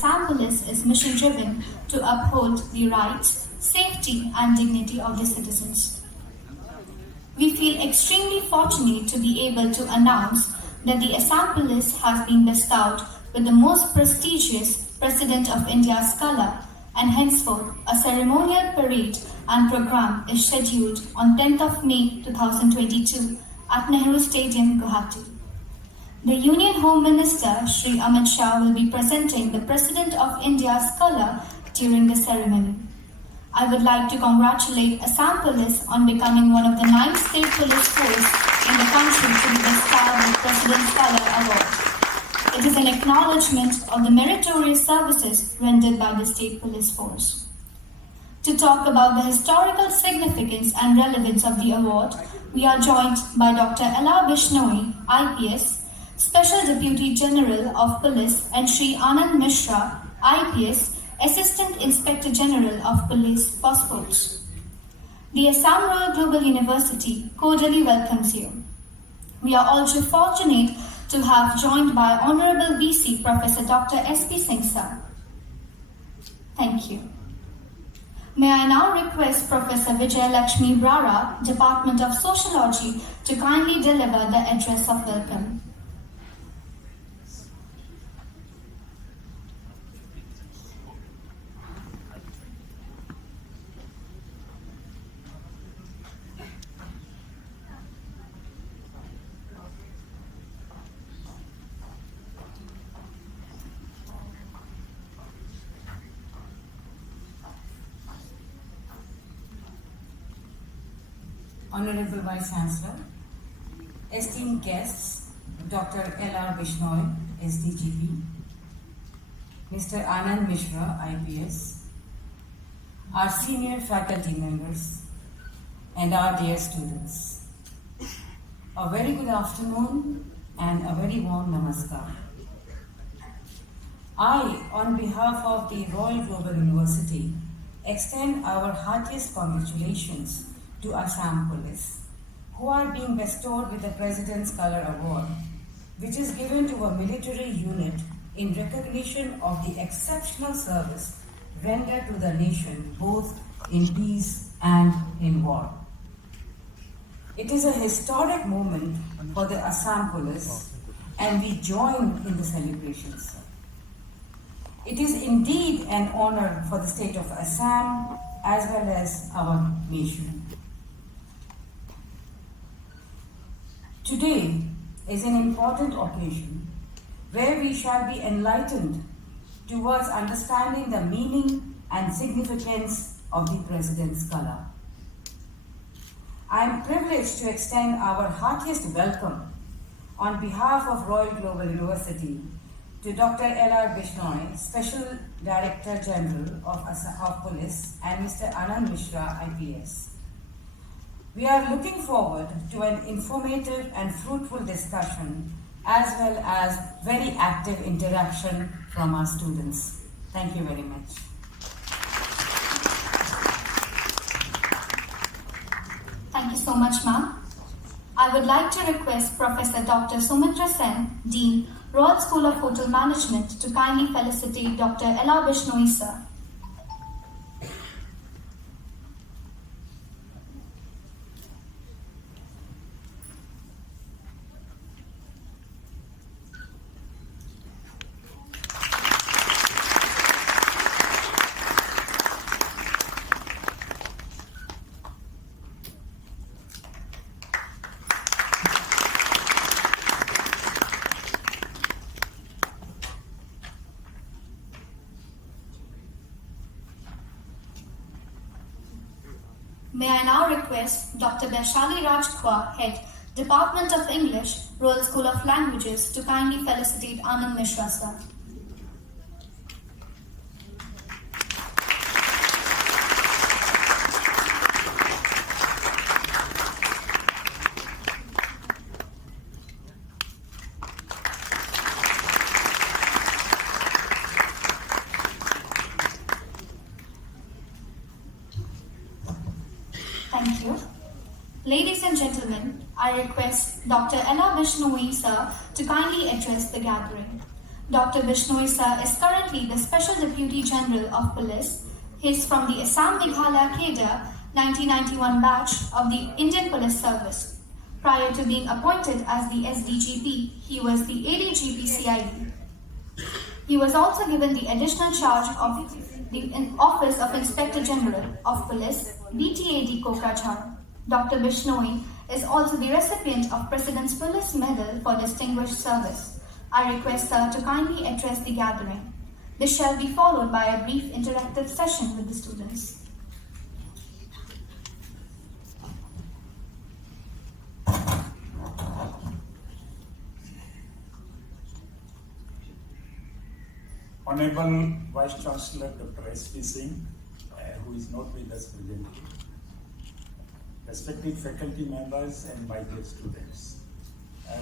Assam Police is mission-driven to uphold the rights, safety and dignity of the citizens. We feel extremely fortunate to be able to announce that the Assam Police has been bestowed with the most prestigious President of India scholar, and henceforth a ceremonial parade and program is scheduled on 10th of May 2022 at Nehru Stadium, Guwahati. The Union Home Minister, Shri Mishra, will be presenting the President of India scholar during the ceremony. I would like to congratulate Assam Police on becoming one of the 9 state police forces in the country to be bestowed with President Scholar Award. It is an acknowledgement of the meritorious services rendered by the state police force. To talk about the historical significance and relevance of the award, we are joined by Dr. Bishnoi, IPS, Special Deputy General of Police, and Shri Anand Mishra, IPS, Assistant Inspector General of Police for Sports. The Assam Royal Global University cordially welcomes you. We are also fortunate to have joined by Honorable VC Professor Dr. S.P. Singh sir. Thank you. May I now request Professor Vijay Lakshmi Brara, Department of Sociology, to kindly deliver the address of welcome. Honorable Vice Chancellor, esteemed guests, Dr. L.R. Bishnoi, SDGP, Mr. Anand Mishra, IPS, our senior faculty members, and our dear students. A very good afternoon and a very warm namaskar. I, on behalf of the Royal Global University, extend our heartiest congratulations to Assam Police, who are being bestowed with the President's Scholar Award, which is given to a military unit in recognition of the exceptional service rendered to the nation both in peace and in war. It is a historic moment for the Assam Police, and we join in the celebrations. It is indeed an honor for the state of Assam as well as our nation. Today is an important occasion where we shall be enlightened towards understanding the meaning and significance of the President's Scholar. I am privileged to extend our heartiest welcome on behalf of Royal Global University to Dr. L.R. Bishnoi, Special Director General of Police, and Mr. Anand Mishra, IPS. We are looking forward to an informative and fruitful discussion as well as very active interaction from our students. Thank you very much. Thank you so much, ma'am. I would like to request Professor Dr. Sumitra Sen, Dean, Royal School of Hotel Management, to kindly felicitate Dr. L.R. Bishnoi, sir. May I now request Dr. Vaishali Rajkwa, Head, Department of English, Royal School of Languages, to kindly felicitate Anand Mishra, sir. Thank you. Ladies and gentlemen, I request Dr. L.R. Bishnoi, sir, to kindly address the gathering. Dr. Bishnoi sir is currently the Special Deputy General of Police. He is from the Assam Meghalaya Cadre 1991 batch of the Indian Police Service. Prior to being appointed as the SDGP, he was the ADGP CID. He was also given the additional charge of the Office of Inspector General of Police, BTAD Kokrajhar. Dr. Bishnoi is also the recipient of President's Police Medal for Distinguished Service. I request sir to kindly address the gathering. This shall be followed by a brief interactive session with the students. Honorable Vice Chancellor Dr. S.P. Singh, who is not with us presently, respected faculty members and my dear students.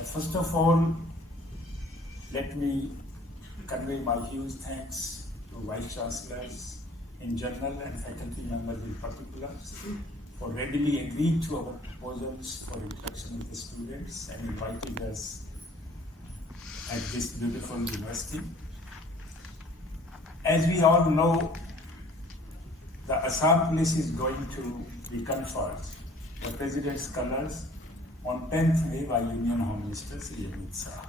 First of all, let me convey my huge thanks to Vice Chancellors in general and faculty members in particular for readily agreeing to our proposals for interaction with the students and inviting us at this beautiful university. As we all know, the Assam Police is going to be conferred the President's Colors on 10th May by Union Home Minister Sri Mishra.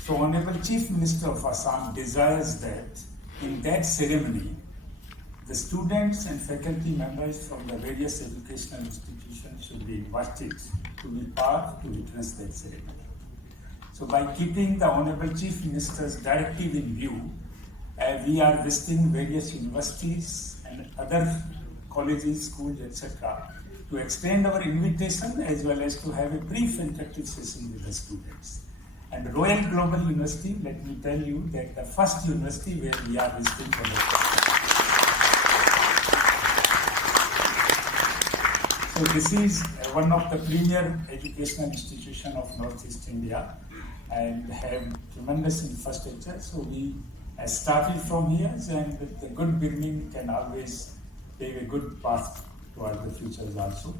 So Honorable Chief Minister of Assam desires that in that ceremony, the students and faculty members from the various educational institutions should be invited to be part to witness that ceremony. So by keeping the Honorable Chief Minister's directive in view, we are visiting various universities and other colleges, schools, etc. to extend our invitation as well as to have a brief interactive session with the students. And Royal Global University, let me tell you that the first university where we are visiting for the first time. So this is one of the premier educational institutions of Northeast India and have tremendous infrastructure. So we started from here, and with the good beginning can always pave a good path toward the futures also.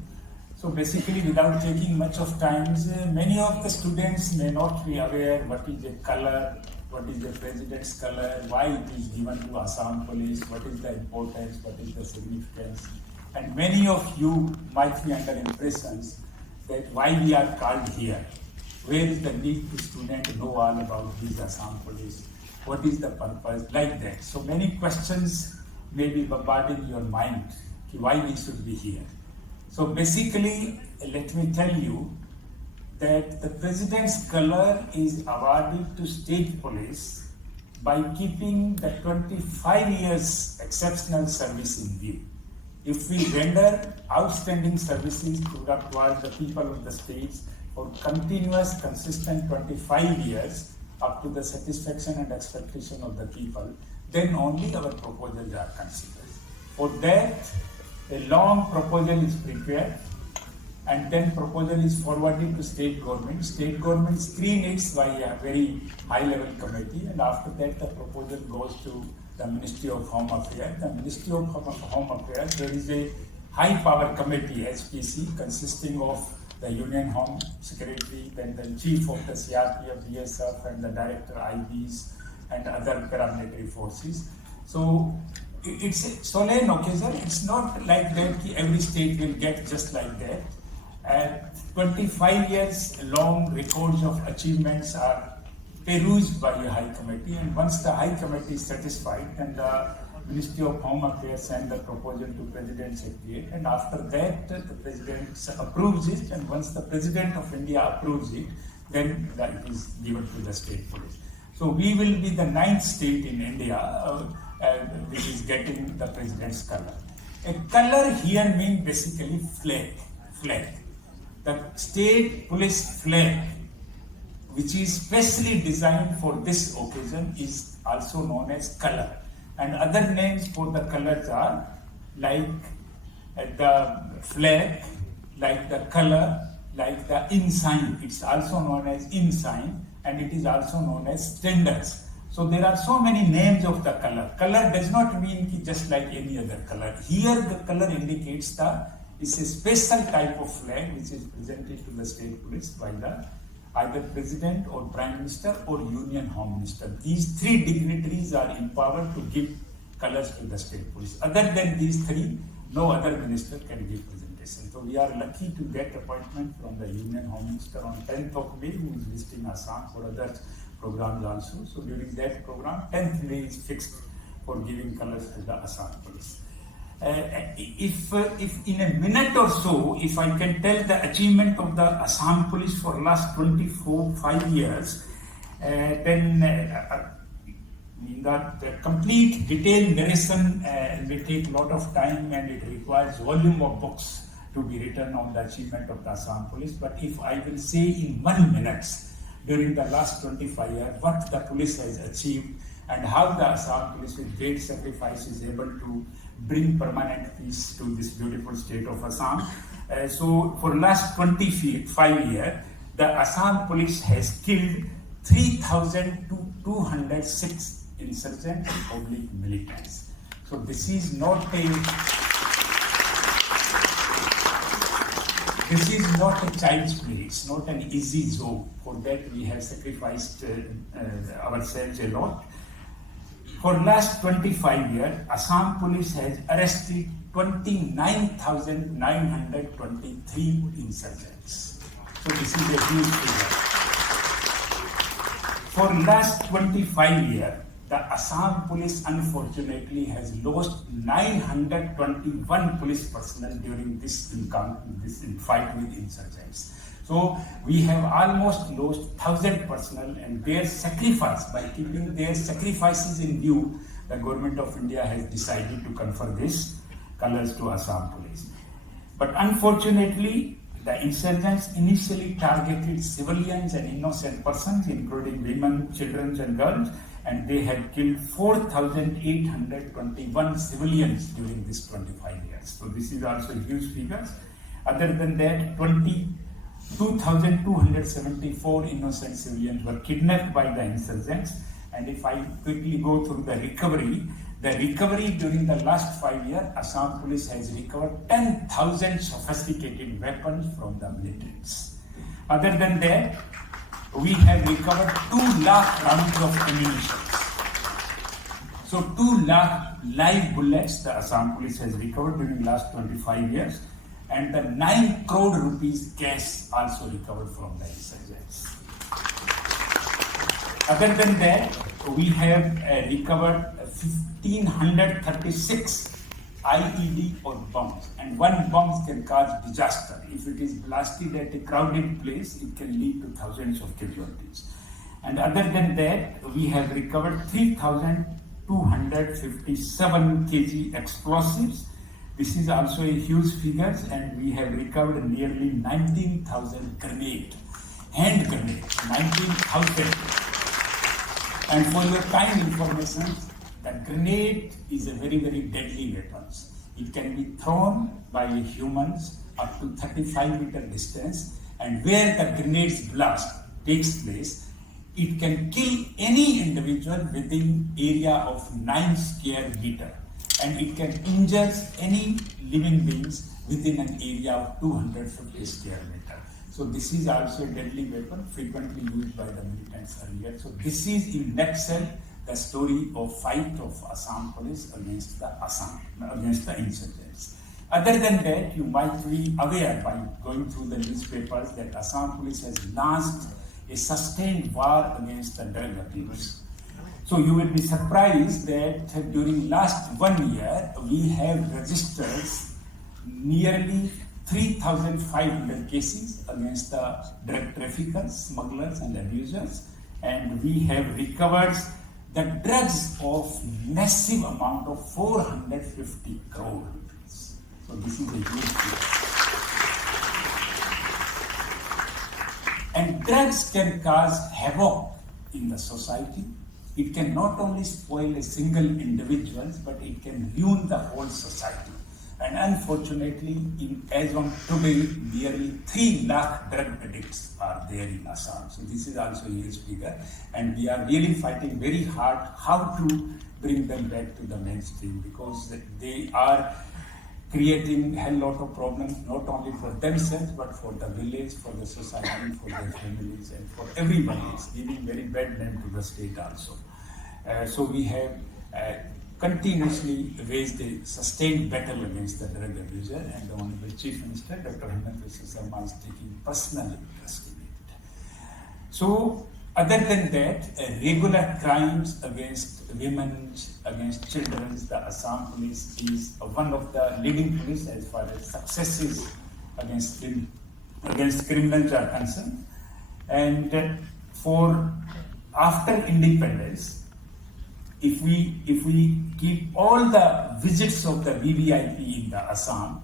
So basically, without taking much of time, many of the students may not be aware what is the color, what is the President's color, why it is given to Assam Police, what is the importance, what is the significance. And many of you might be under impressions that why we are called here. Where is the need to student know all about these Assam Police? What is the purpose, like that. So many questions may be bombarding your mind, why we should be here. So basically, let me tell you that the President's color is awarded to state police by keeping the 25 years exceptional service in view. If we render outstanding services towards the people of the states for continuous, consistent 25 years, up to the satisfaction and expectation of the people, then only our proposals are considered. For that, a long proposal is prepared and then proposal is forwarded to state government. State government screens it by a very high level committee, and after that the proposal goes to the Ministry of Home Affairs. The Ministry of Home Affairs, there is a high power committee, HPC, consisting of the Union Home Secretary, then the Chief of the CRPF, BSF, and the Director IBs and other paramilitary forces. So it's a solemn occasion. It's not like that every state will get just like that. 25 years long records of achievements are perused by a high committee, and once the high committee is satisfied, then the Ministry of Home Affairs send the proposal to President Secretariat, and after that the President approves it, and once the President of India approves it, then it is given to the state police. So we will be the 9th state in India which is getting the President's color. A color here means basically flag. The state police flag, which is specially designed for this occasion, is also known as color. And other names for the colors are like the flag, like the color, like the ensign. It's also known as ensign, and it is also known as standards. So there are so many names of the color. Color does not mean just like any other color. Here the color indicates it's a special type of flag which is presented to the state police by the either President or Prime Minister or Union Home Minister. These three dignitaries are empowered to give colors to the state police. Other than these three, no other minister can give presentation. So we are lucky to get appointment from the Union Home Minister on 10th of May, who is visiting Assam for other programs also. So during that program, 10th May is fixed for giving colors to the Assam police. If in a minute or so, if I can tell the achievement of the Assam police for last 5 years, then the complete detailed narration will take a lot of time, and it requires volume of books to be written on the achievement of the Assam police. But if I will say in 1 minute, during the last 25 years, what the police has achieved and how the Assam police with great sacrifice is able to bring permanent peace to this beautiful state of Assam. So for last 25 years, the Assam police has killed 3,206 insurgents and militants. So this is not a child's play. It's not an easy job. For that we have sacrificed ourselves a lot. For last 25 years, Assam police has arrested 29,923 insurgents. So this is a huge figure. For last 25 years, the Assam police unfortunately has lost 921 police personnel during this fight with insurgents. So we have almost lost 1,000 personnel, and their sacrifice, by keeping their sacrifices in view, the government of India has decided to confer this colors to Assam police. But unfortunately, the insurgents initially targeted civilians and innocent persons, including women, children and girls, and they had killed 4,821 civilians during this 25 years. So this is also huge figures. Other than that, 2,274 innocent civilians were kidnapped by the insurgents. And if I quickly go through the recovery during the last 5 years, Assam police has recovered 10,000 sophisticated weapons from the militants. Other than that, we have recovered 2 lakh rounds of ammunition. So 2 lakh live bullets the Assam police has recovered during the last 25 years. And the 9 crore rupees cash also recovered from the insurgents. Other than that, we have recovered 1,536 IED or bombs, and one bomb can cause disaster. If it is blasted at a crowded place, it can lead to thousands of casualties. And other than that, we have recovered 3,257 kg explosives. This is also a huge figure, and we have recovered nearly 19,000 hand grenades, 19,000. And for your kind information, the grenade is a very, very deadly weapon. It can be thrown by humans up to 35-meter distance, and where the grenade's blast takes place, it can kill any individual within area of 9 square meter. And it can injure any living beings within an area of 250 square meter. So this is also a deadly weapon frequently used by the militants earlier. So this is in nutshell the story of fight of Assam police against the insurgents. Other than that, you might be aware by going through the newspapers that Assam police has launched a sustained war against the drug abuse. So you will be surprised that during last 1 year, we have registered nearly 3,500 cases against the drug traffickers, smugglers and abusers, and we have recovered the drugs of massive amount of 450 crore rupees. So this is a huge figure. And drugs can cause havoc in the society. It can not only spoil a single individual, but it can ruin the whole society. And unfortunately, as on today, nearly 3 lakh drug addicts are there in Assam. So this is also a huge figure. And we are really fighting very hard how to bring them back to the mainstream, because they are creating a hell lot of problems, not only for themselves, but for the village, for the society, for their families, and for everybody. It's giving very bad name to the state also. So we have continuously raised a sustained battle against the drug abuser, and the Honorable Chief Minister, Dr. Hemant Sharma, is taking personal interest in it. So, other than that, regular crimes against women, against children, the Assam police is one of the leading police as far as successes against criminals are concerned. And for after independence, if we keep all the visits of the VVIP in the Assam,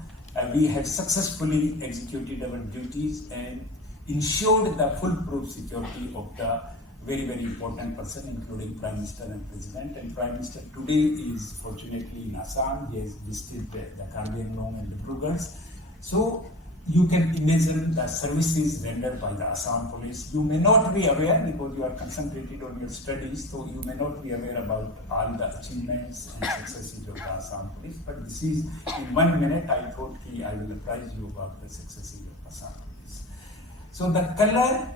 we have successfully executed our duties and ensured the foolproof security of the very, very important person, including Prime Minister and President. And Prime Minister today is fortunately in Assam. He has visited the Karbi Anglong and the Brugans. So you can imagine the services rendered by the Assam police. You may not be aware because you are concentrated on your studies, so you may not be aware about all the achievements and successes of the Assam police. But this is, in 1 minute, I thought I will apprise you about the successes of Assam police. So the color,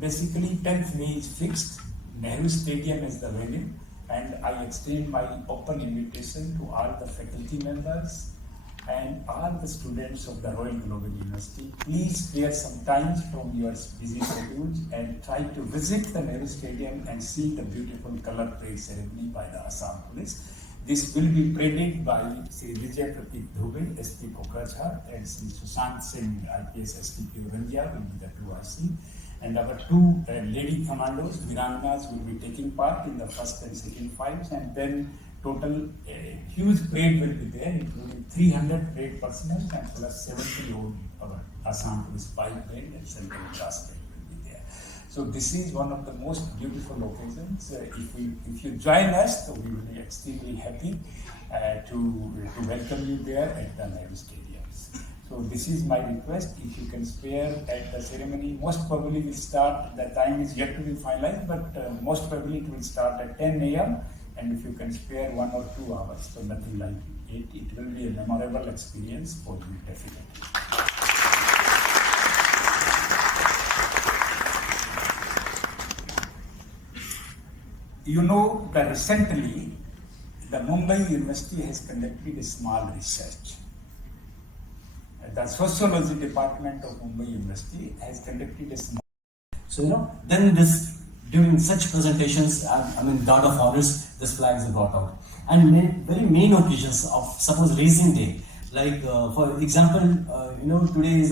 basically 10th May is fixed. Nehru Stadium is the venue, and I extend my open invitation to all the faculty members and all the students of the Royal Global University. Please spare some time from your busy schedules and try to visit the Nehru Stadium and see the beautiful color parade ceremony by the Assam Police. This will be paraded by Sri Vijay Pratik Dhube, SP Kokrajhar, and Sri Sushant Singh, IPS STP Rangia will be the 2RC. And our two lady commandos, Virangas, will be taking part in the first and second fights, and then total huge parade will be there, including 300 parade personnel and plus 70 old our Assam Police bike parade and central class parade will be there. So this is one of the most beautiful occasions. If you join us, so we will be extremely happy to welcome you there at the Nehru Stadiums. So this is my request. If you can spare at the ceremony, most probably will start. The time is yet to be finalized, but most probably it will start at 10 a.m. And if you can spare 1 or 2 hours, so nothing like it, it will be a memorable experience for you, definitely. You know that recently the Mumbai University has conducted a small research. The sociology department of Mumbai University has conducted a small. So then during such presentations, God of honors, this flag is brought out. And very main occasions of suppose Raising Day, like for example, today is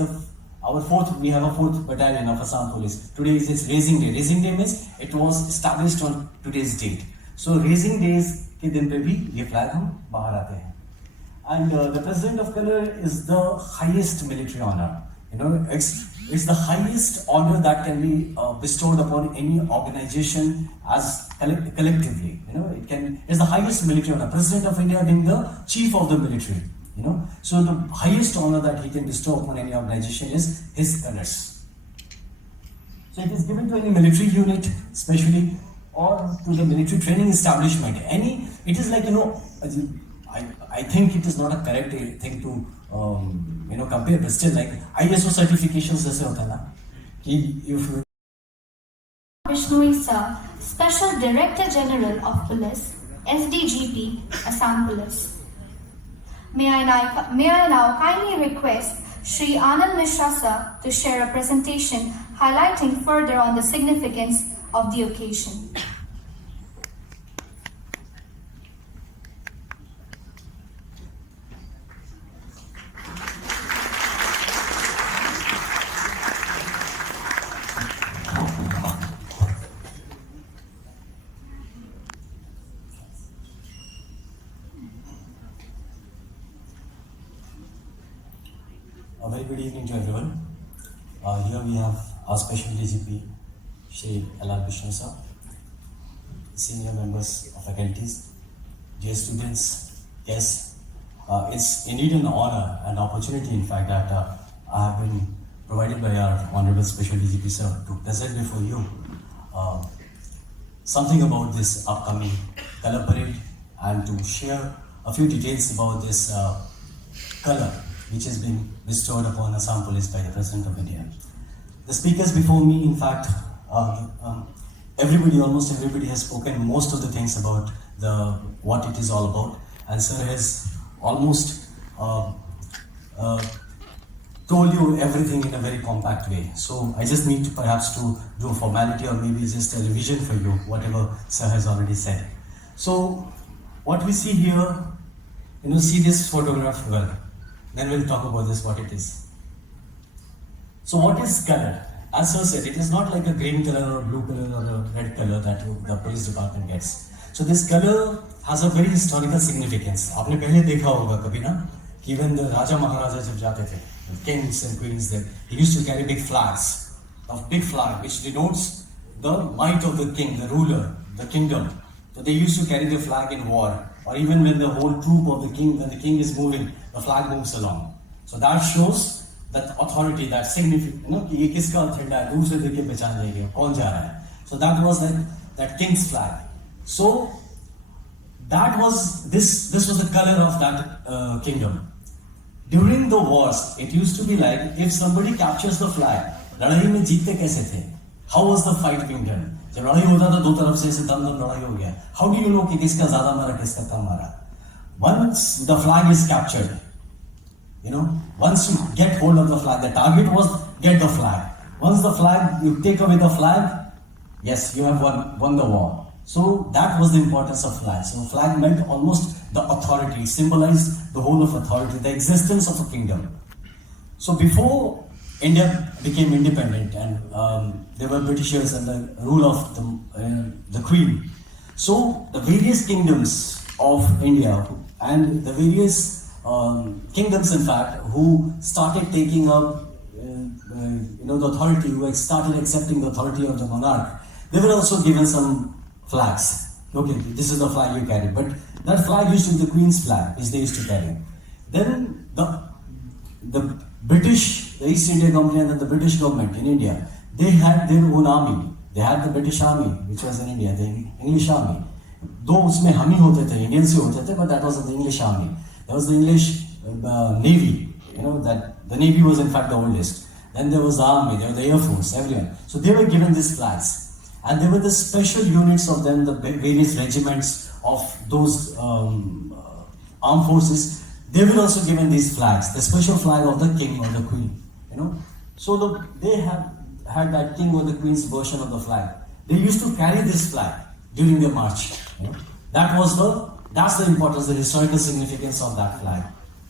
we have a 4th battalion of Assam Police. Today is its Raising Day. Raising Day means it was established on today's date. So Raising Days के दिन पे भी ये flag हम बाहर आते हैं. And the President of Color is the highest military honor. It's the highest honor that can be bestowed upon any organization as collectively. It's the highest military honor. President of India being the chief of the military. So the highest honor that he can bestow upon any organization is his colors. So it is given to any military unit, especially, or to the military training establishment. It is like I think it is not a correct thing to compare, but still like ISO certifications जैसे होता है ना कि if Bishnoi Sir, Special Director General of Police, SDGP, Assam Police. May I now kindly request Shri Anand Mishra Sir to share a presentation highlighting further on the significance of the occasion. A very good evening to everyone. Here we have our special DGP, Shri Bishnoi sir, senior members of faculties, dear students, guests. It's indeed an honor and opportunity, in fact, that I have been provided by our Honorable Special DGP sir to present before you something about this upcoming color parade and to share a few details about this color which has been bestowed upon Assam Police by the President of India. The speakers before me, in fact, almost everybody has spoken most of the things about what it is all about, and sir has almost told you everything in a very compact way. So I just need to perhaps to do a formality or maybe just a revision for you, whatever sir has already said. So what we see here, see this photograph well, then we'll talk about this, what it is. So what is color? As sir said, it is not like a green color or a blue color or a red color that the police department gets. So this color has a very historical significance. आपने पहले देखा होगा कभी ना, even the Raja Maharaja जब जाते थे, the kings and queens there, he used to carry big flags, a big flag which denotes the might of the king, the ruler, the kingdom. So they used to carry the flag in war, or even when the whole troop of the king, when the king is moving, the flag moves along. So that shows that authority, that significance, कि ये किसका झंडा है, दूर से देख के पहचान जाएगी कौन जा रहा है. So that was that king's flag. So that was this was the color of that kingdom. During the wars, it used to be like if somebody captures the flag, लड़ाई में जीतते कैसे थे? How was the fight being done? जब लड़ाई होता था दो तरफ से ऐसे दम लड़ाई हो गया. How do you know कि किसका ज्यादा मारा किसका कम मारा? Once the flag is captured, once you get hold of the flag, the target was get the flag. Once the flag, you take away the flag, yes, you have won the war. So that was the importance of flag. So flag meant almost the authority, symbolized the whole of authority, the existence of a kingdom. So before India became independent and there were Britishers and the rule of the Queen. So the various kingdoms of India and the various kingdoms, in fact, who started taking up the authority, who started accepting the authority of the monarch, they were also given some flags. Okay, this is the flag you carry, but that flag used to be the Queen's flag, which they used to carry. Then the British, the East India Company and the British government in India, they had their own army. They had the British army, which was in India, the English army. Though उसमें हम ही होते थे, Indians ही होते थे, but that was the English army. There was the English Navy, that the Navy was in fact the oldest. Then there was the Army, there was the Air Force, everyone. So they were given these flags. And there were the special units of them, the various regiments of those armed forces. They were also given these flags, the special flag of the king or the queen. So they had that king or the queen's version of the flag. They used to carry this flag during their march. That's the importance, the historical significance of that flag.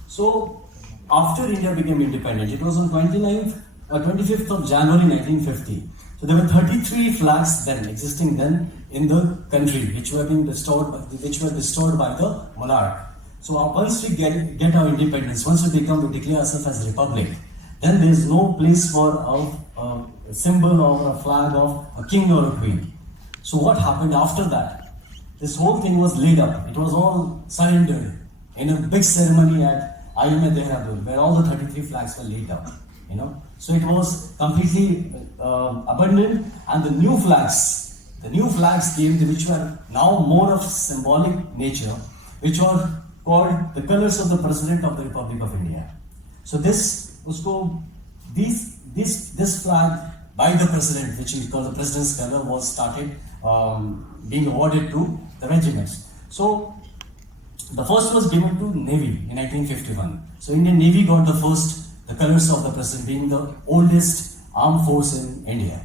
So, after India became independent, it was on 25th of January 1950. So there were 33 flags existing then in the country, which were bestowed by the monarch. So once we get our independence, once we declare ourselves as a republic, then there is no place for a symbol or a flag of a king or a queen. So what happened after that? This whole thing was laid up. It was all surrendered in a big ceremony at AIG, where all the 33 flags were laid up. So it was completely abandoned, and the new flags came, which were now more of symbolic nature, which were called the colors of the President of the Republic of India. So this flag by the President, which we call the President's color, was started being awarded to the regiments. So the first was given to Navy in 1951. So Indian Navy got the colors of the President, being the oldest armed force in India.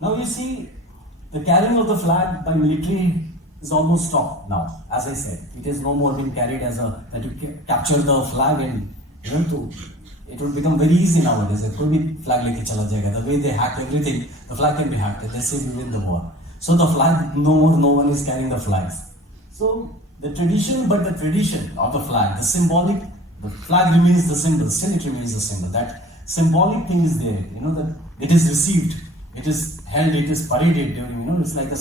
Now you see, the carrying of the flag by military is almost stopped now. As I said, it is no more being carried as that you capture the flag and it will become very easy nowadays. It could be flag leke chala jayega. The way they hack everything, the flag can be hacked. They say we win the war. So the flag, no one is carrying the flags. So the tradition of the flag, the flag remains the symbol. Still, it remains the symbol. That symbolic thing is there. That it is received, it is held, it is paraded during. It's like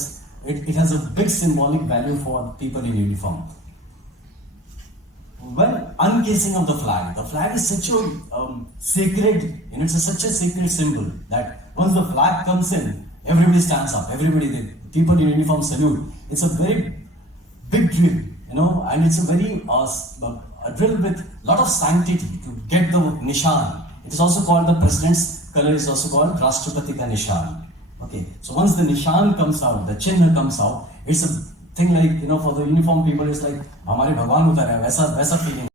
it has a big symbolic value for people in uniform. When uncasing of the flag is such a sacred, it's such a sacred symbol that once the flag comes in, everybody stands up, the people in uniform salute. It's a very big drill, and it's a very a drill with lot of sanctity to get the nishan. It is also called, the president's color is also called Rashtrapati ka nishan. Okay, so once the nishan comes out, the chinna comes out, it's a thing like, for the uniform people, it's like, हमारे भगवान उतर है, वैसा feeling.